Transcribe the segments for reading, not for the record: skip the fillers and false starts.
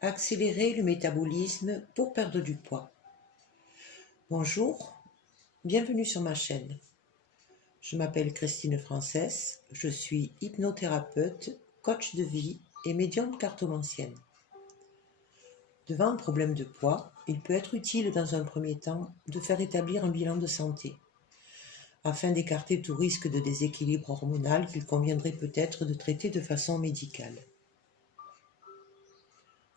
Accélérer le métabolisme pour perdre du poids. Bonjour, bienvenue sur ma chaîne. Je m'appelle Christine Frances, je suis hypnothérapeute, coach de vie et médium cartomancienne. Devant un problème de poids, il peut être utile dans un premier temps de faire établir un bilan de santé, afin d'écarter tout risque de déséquilibre hormonal qu'il conviendrait peut-être de traiter de façon médicale.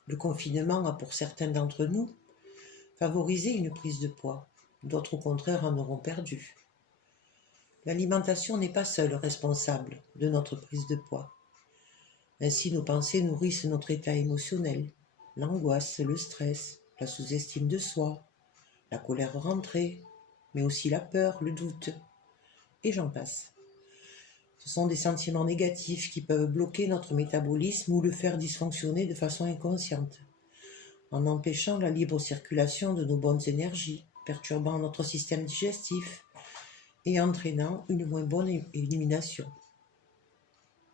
Le confinement a pour certains d'entre nous favorisé une prise de poids, d'autres au contraire en auront perdu. L'alimentation n'est pas seule responsable de notre prise de poids. Ainsi, nos pensées nourrissent notre état émotionnel, l'angoisse, le stress, la sous-estime de soi, la colère rentrée, mais aussi la peur, le doute, et j'en passe. Ce sont des sentiments négatifs qui peuvent bloquer notre métabolisme ou le faire dysfonctionner de façon inconsciente, en empêchant la libre circulation de nos bonnes énergies, perturbant notre système digestif et entraînant une moins bonne élimination.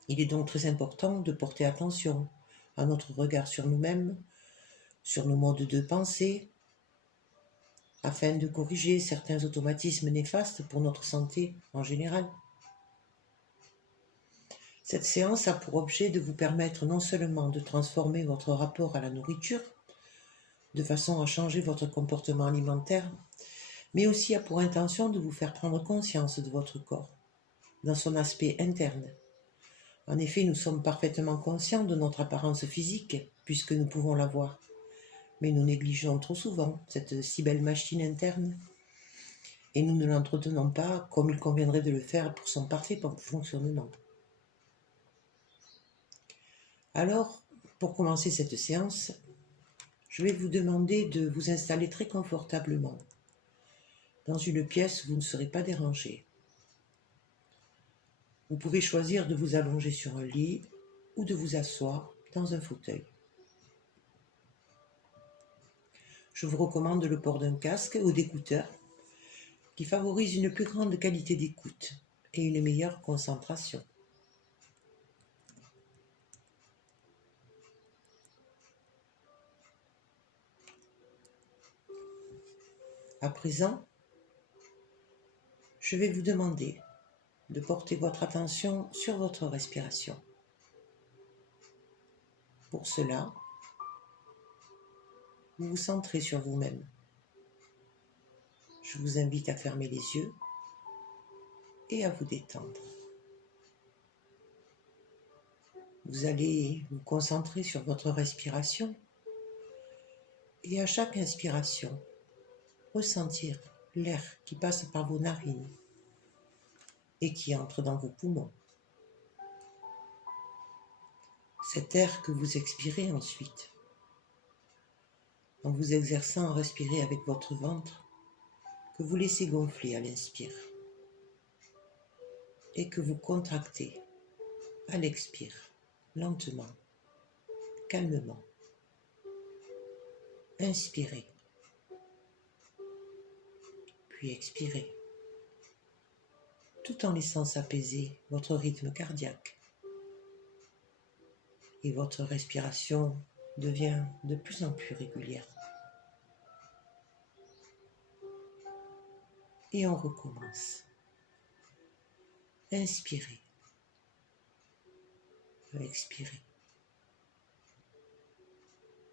Il est donc très important de porter attention à notre regard sur nous-mêmes, sur nos modes de pensée, afin de corriger certains automatismes néfastes pour notre santé en général. Cette séance a pour objet de vous permettre non seulement de transformer votre rapport à la nourriture, de façon à changer votre comportement alimentaire, mais aussi a pour intention de vous faire prendre conscience de votre corps, dans son aspect interne. En effet, nous sommes parfaitement conscients de notre apparence physique, puisque nous pouvons la voir. Mais nous négligeons trop souvent cette si belle machine interne, et nous ne l'entretenons pas comme il conviendrait de le faire pour son parfait fonctionnement. Alors, pour commencer cette séance, je vais vous demander de vous installer très confortablement, dans une pièce où vous ne serez pas dérangé. Vous pouvez choisir de vous allonger sur un lit ou de vous asseoir dans un fauteuil. Je vous recommande le port d'un casque ou d'écouteurs qui favorise une plus grande qualité d'écoute et une meilleure concentration. À présent, je vais vous demander de porter votre attention sur votre respiration. Pour cela, vous vous centrez sur vous-même. Je vous invite à fermer les yeux et à vous détendre. Vous allez vous concentrer sur votre respiration et à chaque inspiration, ressentir l'air qui passe par vos narines et qui entre dans vos poumons. Cet air que vous expirez ensuite, en vous exerçant à respirer avec votre ventre, que vous laissez gonfler à l'inspire et que vous contractez à l'expire, lentement, calmement. Inspirez, puis expirez, tout en laissant s'apaiser votre rythme cardiaque. Et votre respiration devient de plus en plus régulière. Et on recommence. Inspirez. Expirez.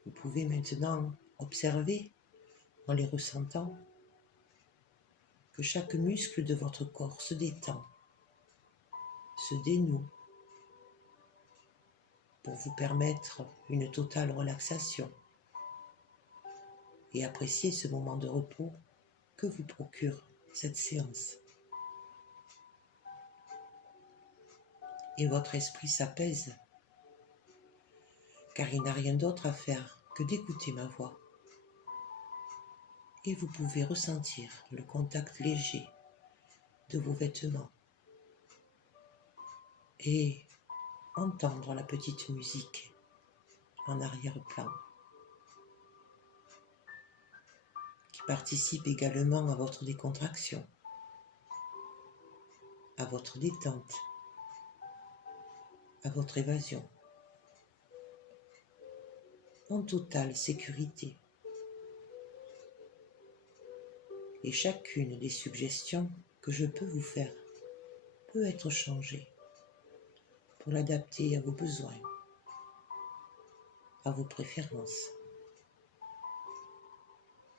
Vous pouvez maintenant observer, en les ressentant, que chaque muscle de votre corps se détend, se dénoue, pour vous permettre une totale relaxation et apprécier ce moment de repos que vous procure cette séance. Et votre esprit s'apaise, car il n'a rien d'autre à faire que d'écouter ma voix. Et vous pouvez ressentir le contact léger de vos vêtements et entendre la petite musique en arrière-plan qui participe également à votre décontraction, à votre détente, à votre évasion. en totale sécurité. Et chacune des suggestions que je peux vous faire peut être changée pour l'adapter à vos besoins, à vos préférences.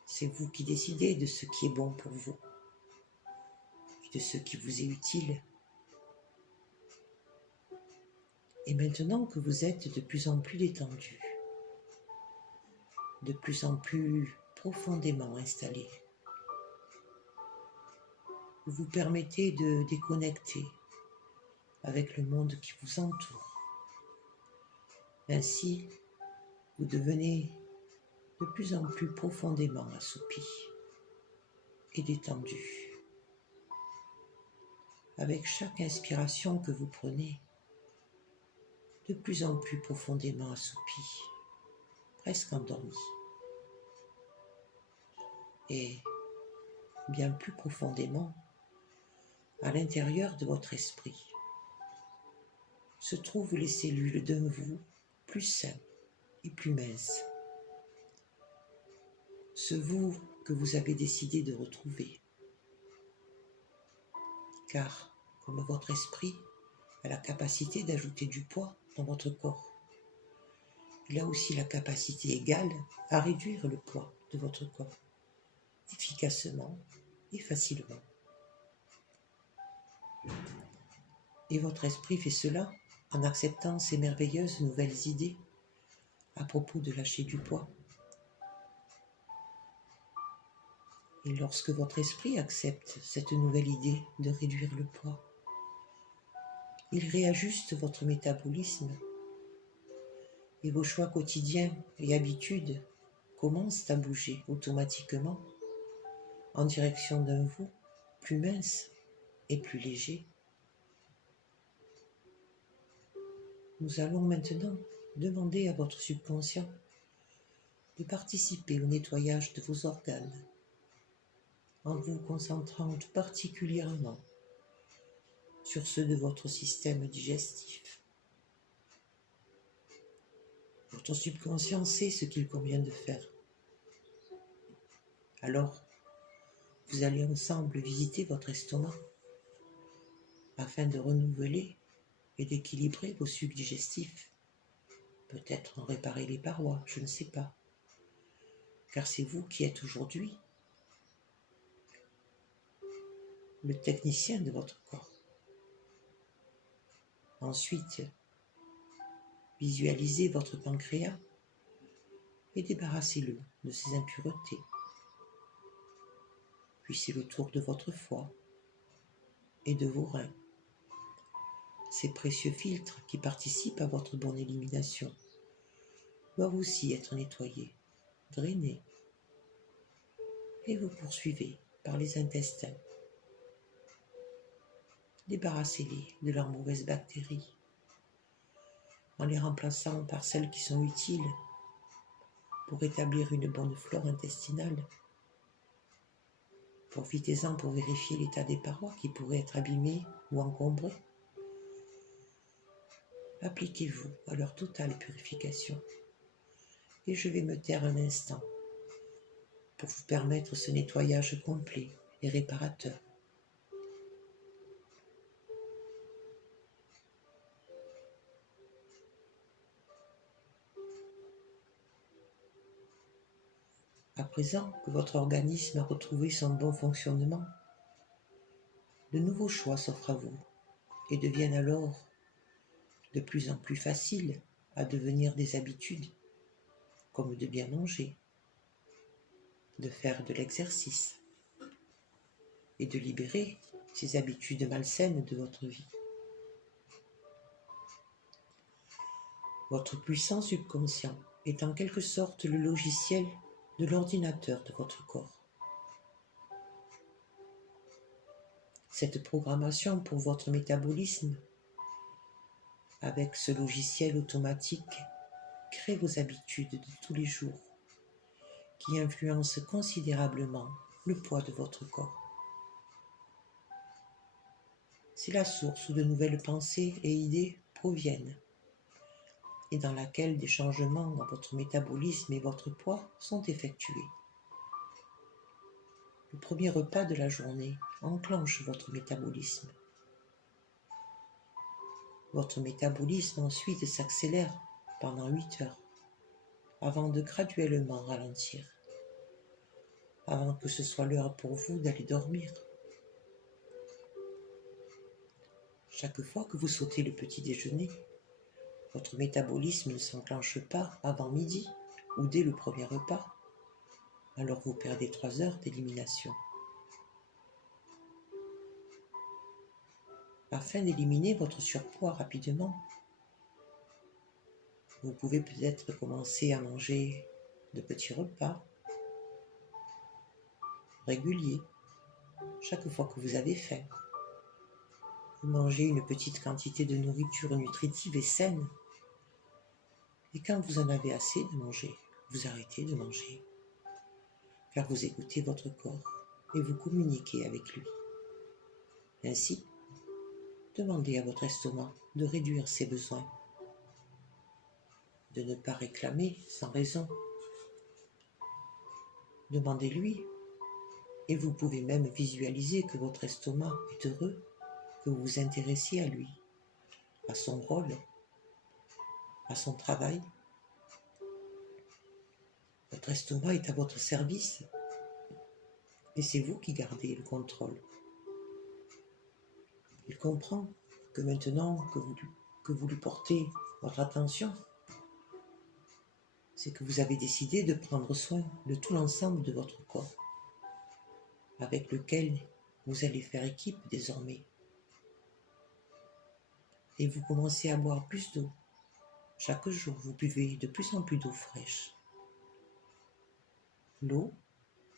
C'est vous qui décidez de ce qui est bon pour vous et de ce qui vous est utile. Et maintenant que vous êtes de plus en plus détendu, de plus en plus profondément installé, vous vous permettez de déconnecter avec le monde qui vous entoure. Ainsi, vous devenez de plus en plus profondément assoupi et détendu. Avec chaque inspiration que vous prenez, de plus en plus profondément assoupi, presque endormi. Et bien plus profondément, à l'intérieur de votre esprit, se trouvent les cellules d'un vous plus sain et plus mince. Ce vous que vous avez décidé de retrouver. Car, comme votre esprit a la capacité d'ajouter du poids dans votre corps, il a aussi la capacité égale à réduire le poids de votre corps, efficacement et facilement. Et votre esprit fait cela en acceptant ces merveilleuses nouvelles idées à propos de lâcher du poids. Et lorsque votre esprit accepte cette nouvelle idée de réduire le poids, il réajuste votre métabolisme et vos choix quotidiens et habitudes commencent à bouger automatiquement en direction d'un vous plus mince et plus léger. Nous allons maintenant demander à votre subconscient de participer au nettoyage de vos organes en vous concentrant tout particulièrement sur ceux de votre système digestif. Votre subconscient sait ce qu'il convient de faire. Alors, vous allez ensemble visiter votre estomac afin de renouveler et d'équilibrer vos sucs digestifs. Peut-être en réparer les parois, je ne sais pas. Car c'est vous qui êtes aujourd'hui le technicien de votre corps. Ensuite, visualisez votre pancréas et débarrassez-le de ses impuretés. Puis c'est le tour de votre foie et de vos reins. Ces précieux filtres qui participent à votre bonne élimination doivent aussi être nettoyés, drainés. Et vous poursuivez par les intestins. Débarrassez-les de leurs mauvaises bactéries en les remplaçant par celles qui sont utiles pour établir une bonne flore intestinale. Profitez-en pour vérifier l'état des parois qui pourraient être abîmées ou encombrées. Appliquez-vous à leur totale purification. Et je vais me taire un instant pour vous permettre ce nettoyage complet et réparateur. À présent que votre organisme a retrouvé son bon fonctionnement, de nouveaux choix s'offrent à vous et deviennent alors de plus en plus faciles à devenir des habitudes, comme de bien manger, de faire de l'exercice et de libérer ces habitudes malsaines de votre vie. Votre puissant subconscient est en quelque sorte le logiciel de l'ordinateur de votre corps. Cette programmation pour votre métabolisme, avec ce logiciel automatique, crée vos habitudes de tous les jours, qui influencent considérablement le poids de votre corps. C'est la source où de nouvelles pensées et idées proviennent et dans laquelle des changements dans votre métabolisme et votre poids sont effectués. Le premier repas de la journée enclenche votre métabolisme. Votre métabolisme ensuite s'accélère pendant 8 heures, avant de graduellement ralentir, avant que ce soit l'heure pour vous d'aller dormir. Chaque fois que vous sautez le petit déjeuner, votre métabolisme ne s'enclenche pas avant midi ou dès le premier repas, alors vous perdez 3 heures d'élimination. Afin d'éliminer votre surpoids rapidement, vous pouvez peut-être commencer à manger de petits repas réguliers chaque fois que vous avez faim. Vous mangez une petite quantité de nourriture nutritive et saine. Et quand vous en avez assez de manger, vous arrêtez de manger. Car vous écoutez votre corps et vous communiquez avec lui. Ainsi, demandez à votre estomac de réduire ses besoins, de ne pas réclamer sans raison. Demandez-lui, et vous pouvez même visualiser que votre estomac est heureux, que vous vous intéressiez à lui, à son rôle, à son travail. Votre estomac est à votre service et c'est vous qui gardez le contrôle. Il comprend que maintenant que vous lui portez votre attention, c'est que vous avez décidé de prendre soin de tout l'ensemble de votre corps, avec lequel vous allez faire équipe désormais. Et vous commencez à boire plus d'eau. Chaque jour, vous buvez de plus en plus d'eau fraîche. L'eau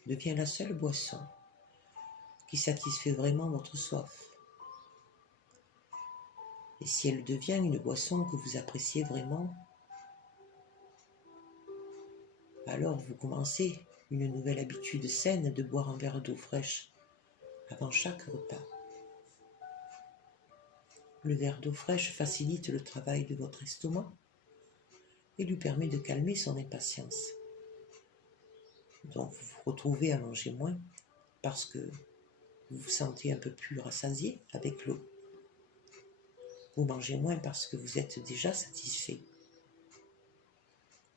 devient la seule boisson qui satisfait vraiment votre soif. Et si elle devient une boisson que vous appréciez vraiment, alors vous commencez une nouvelle habitude saine de boire un verre d'eau fraîche avant chaque repas. Le verre d'eau fraîche facilite le travail de votre estomac et lui permet de calmer son impatience. Donc vous vous retrouvez à manger moins parce que vous vous sentez un peu plus rassasié avec l'eau. Vous mangez moins parce que vous êtes déjà satisfait.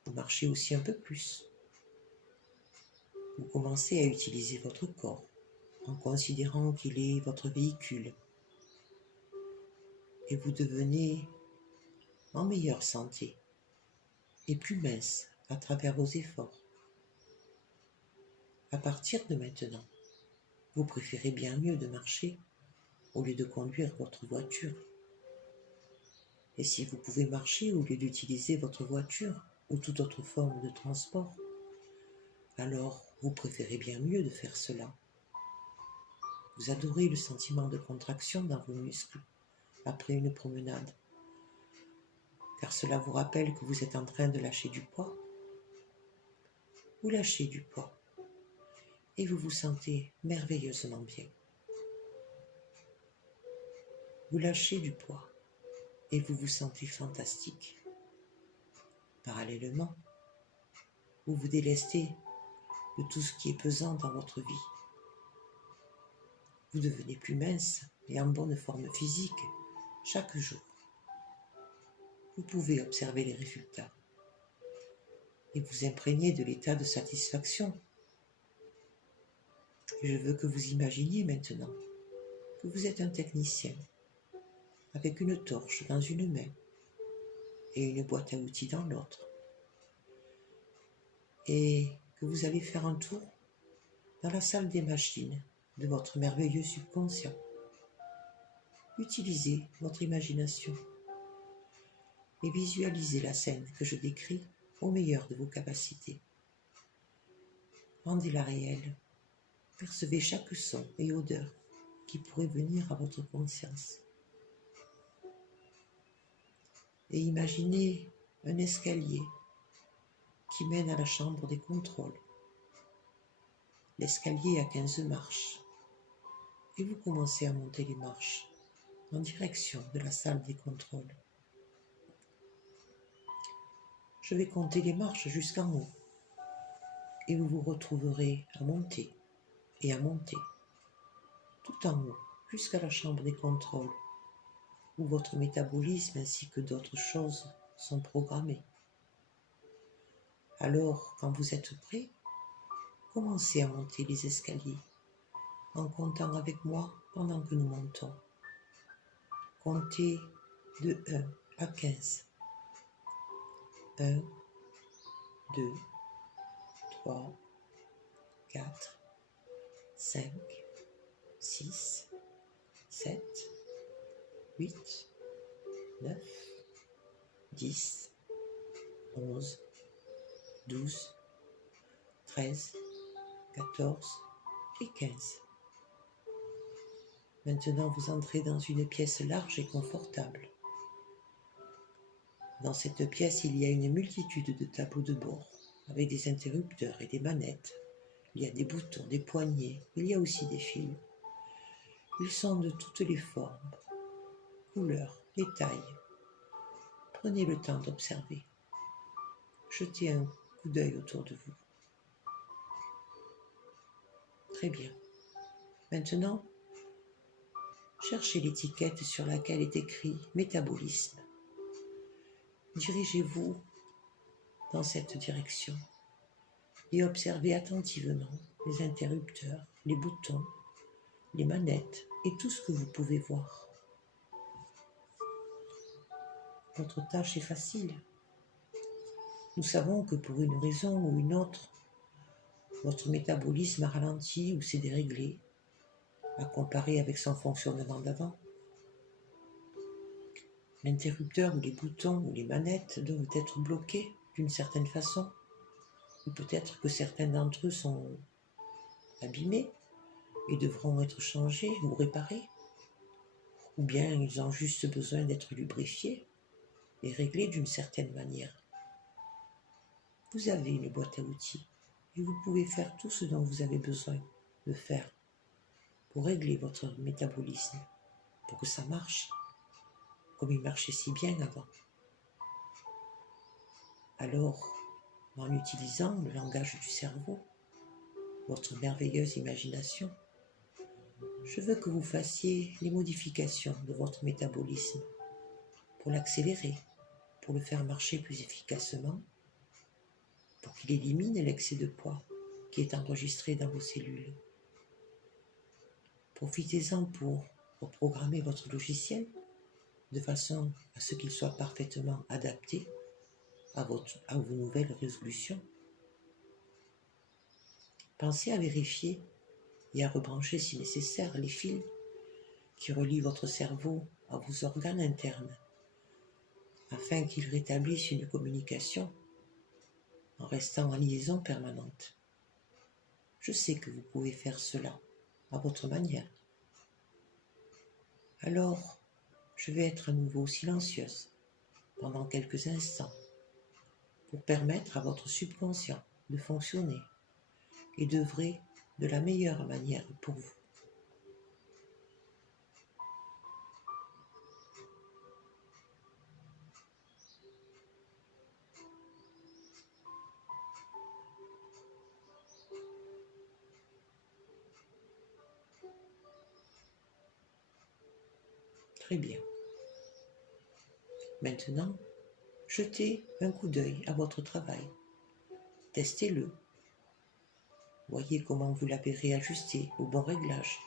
Vous marchez aussi un peu plus. Vous commencez à utiliser votre corps en considérant qu'il est votre véhicule. Et vous devenez en meilleure santé et plus mince à travers vos efforts. À partir de maintenant, vous préférez bien mieux de marcher au lieu de conduire votre voiture. Et si vous pouvez marcher au lieu d'utiliser votre voiture ou toute autre forme de transport, alors vous préférez bien mieux de faire cela. Vous adorez le sentiment de contraction dans vos muscles après une promenade, car cela vous rappelle que vous êtes en train de lâcher du poids. Vous lâchez du poids et vous vous sentez merveilleusement bien. Vous lâchez du poids et vous vous sentez fantastique. Parallèlement, vous vous délestez de tout ce qui est pesant dans votre vie. Vous devenez plus mince et en bonne forme physique chaque jour. Vous pouvez observer les résultats et vous imprégner de l'état de satisfaction. Et je veux que vous imaginiez maintenant que vous êtes un technicien avec une torche dans une main et une boîte à outils dans l'autre, et que vous allez faire un tour dans la salle des machines de votre merveilleux subconscient. Utilisez votre imagination et visualisez la scène que je décris au meilleur de vos capacités. Rendez-la réelle, percevez chaque son et odeur qui pourrait venir à votre conscience. Et imaginez un escalier qui mène à la chambre des contrôles. L'escalier a 15 marches et vous commencez à monter les marches en direction de la salle des contrôles. Je vais compter les marches jusqu'en haut et vous vous retrouverez à monter et à monter, tout en haut, jusqu'à la chambre des contrôles, où votre métabolisme ainsi que d'autres choses sont programmées. Alors, quand vous êtes prêt, commencez à monter les escaliers en comptant avec moi pendant que nous montons. Comptez de 1 à 15. 1, 2, 3, 4, 5, 6, 7, 8, 9, 10, 11, 12, 13, 14 et 15. Maintenant, vous entrez dans une pièce large et confortable. Dans cette pièce, il y a une multitude de tableaux de bord, avec des interrupteurs et des manettes. Il y a des boutons, des poignées, il y a aussi des fils. Ils sont de toutes les formes, couleurs et tailles. Prenez le temps d'observer. Jetez un coup d'œil autour de vous. Très bien. Maintenant, cherchez l'étiquette sur laquelle est écrit métabolisme. Dirigez-vous dans cette direction et observez attentivement les interrupteurs, les boutons, les manettes et tout ce que vous pouvez voir. Votre tâche est facile. Nous savons que pour une raison ou une autre, votre métabolisme a ralenti ou s'est déréglé, à comparer avec son fonctionnement d'avant. L'interrupteur ou les boutons ou les manettes doivent être bloqués d'une certaine façon, ou peut-être que certains d'entre eux sont abîmés et devront être changés ou réparés, ou bien ils ont juste besoin d'être lubrifiés et réglés d'une certaine manière. Vous avez une boîte à outils et vous pouvez faire tout ce dont vous avez besoin de faire pour régler votre métabolisme, pour que ça marche comme il marchait si bien avant. Alors, en utilisant le langage du cerveau, votre merveilleuse imagination, je veux que vous fassiez les modifications de votre métabolisme pour l'accélérer, pour le faire marcher plus efficacement, pour qu'il élimine l'excès de poids qui est enregistré dans vos cellules. Profitez-en pour reprogrammer votre logiciel de façon à ce qu'il soit parfaitement adapté à vos nouvelles résolutions. Pensez à vérifier et à rebrancher si nécessaire les fils qui relient votre cerveau à vos organes internes afin qu'ils rétablissent une communication en restant en liaison permanente. Je sais que vous pouvez faire cela à votre manière. Alors, je vais être à nouveau silencieuse pendant quelques instants pour permettre à votre subconscient de fonctionner et d'œuvrer de la meilleure manière pour vous. Très bien. Maintenant, jetez un coup d'œil à votre travail. Testez-le. Voyez comment vous l'avez réajusté au bon réglage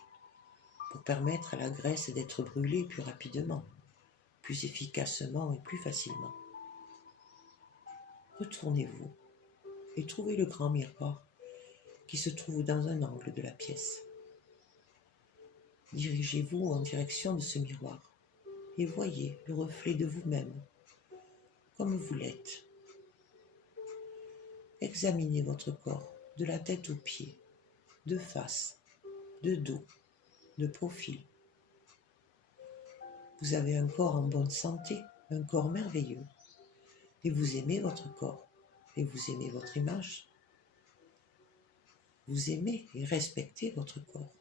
pour permettre à la graisse d'être brûlée plus rapidement, plus efficacement et plus facilement. Retournez-vous et trouvez le grand miroir qui se trouve dans un angle de la pièce. Dirigez-vous en direction de ce miroir et voyez le reflet de vous-même, comme vous l'êtes. Examinez votre corps de la tête aux pieds, de face, de dos, de profil. Vous avez un corps en bonne santé, un corps merveilleux, et vous aimez votre corps, et vous aimez votre image. Vous aimez et respectez votre corps.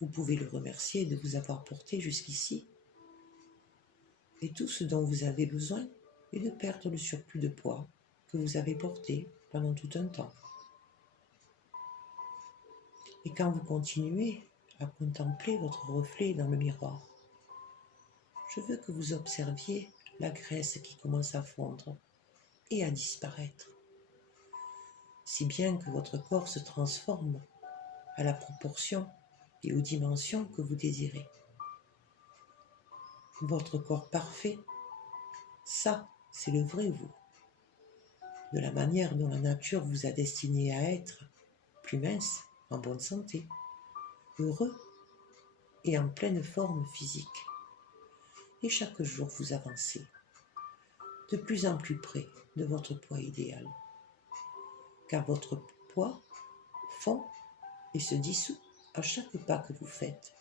Vous pouvez le remercier de vous avoir porté jusqu'ici. Et tout ce dont vous avez besoin, et de perdre le surplus de poids que vous avez porté pendant tout un temps. Et quand vous continuez à contempler votre reflet dans le miroir, je veux que vous observiez la graisse qui commence à fondre et à disparaître, si bien que votre corps se transforme à la proportion et aux dimensions que vous désirez. Votre corps parfait, ça, c'est le vrai vous, de la manière dont la nature vous a destiné à être, plus mince, en bonne santé, heureux et en pleine forme physique. Et chaque jour vous avancez, de plus en plus près de votre poids idéal, car votre poids fond et se dissout à chaque pas que vous faites,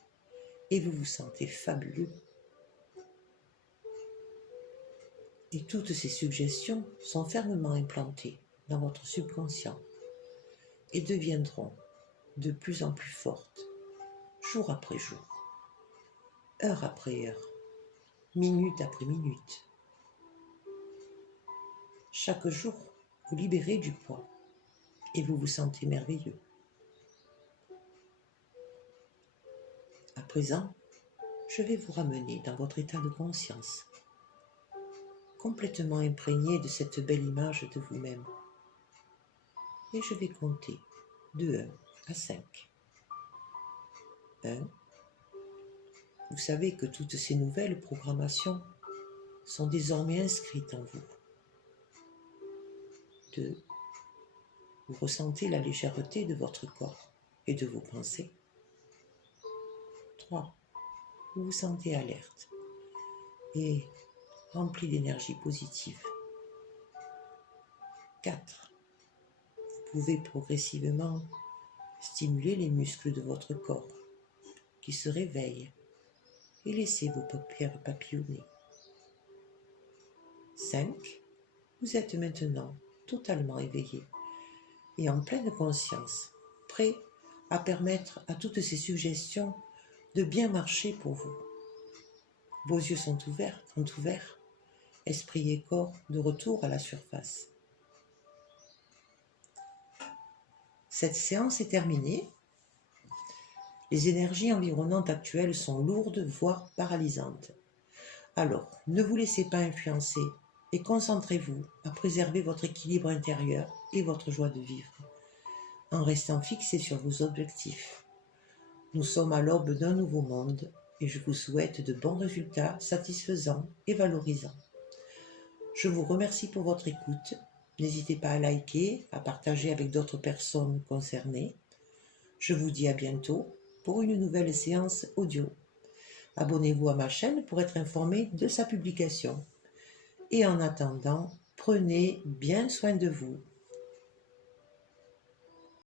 et vous vous sentez fabuleux. Et toutes ces suggestions sont fermement implantées dans votre subconscient et deviendront de plus en plus fortes, jour après jour, heure après heure, minute après minute. Chaque jour, vous libérez du poids et vous vous sentez merveilleux. À présent, je vais vous ramener dans votre état de conscience, complètement imprégné de cette belle image de vous-même. Et je vais compter de 1 à 5. 1. Vous savez que toutes ces nouvelles programmations sont désormais inscrites en vous. 2. Vous ressentez la légèreté de votre corps et de vos pensées. 3. Vous vous sentez alerte et rempli d'énergie positive. 4. Vous pouvez progressivement stimuler les muscles de votre corps qui se réveillent et laisser vos paupières papillonner. 5. Vous êtes maintenant totalement éveillé et en pleine conscience, prêt à permettre à toutes ces suggestions de bien marcher pour vous. Vos yeux sont ouverts, esprit et corps de retour à la surface. Cette séance est terminée. Les énergies environnantes actuelles sont lourdes, voire paralysantes. Alors, ne vous laissez pas influencer et concentrez-vous à préserver votre équilibre intérieur et votre joie de vivre, en restant fixé sur vos objectifs. Nous sommes à l'aube d'un nouveau monde et je vous souhaite de bons résultats satisfaisants et valorisants. Je vous remercie pour votre écoute. N'hésitez pas à liker, à partager avec d'autres personnes concernées. Je vous dis à bientôt pour une nouvelle séance audio. Abonnez-vous à ma chaîne pour être informé de sa publication. Et en attendant, prenez bien soin de vous.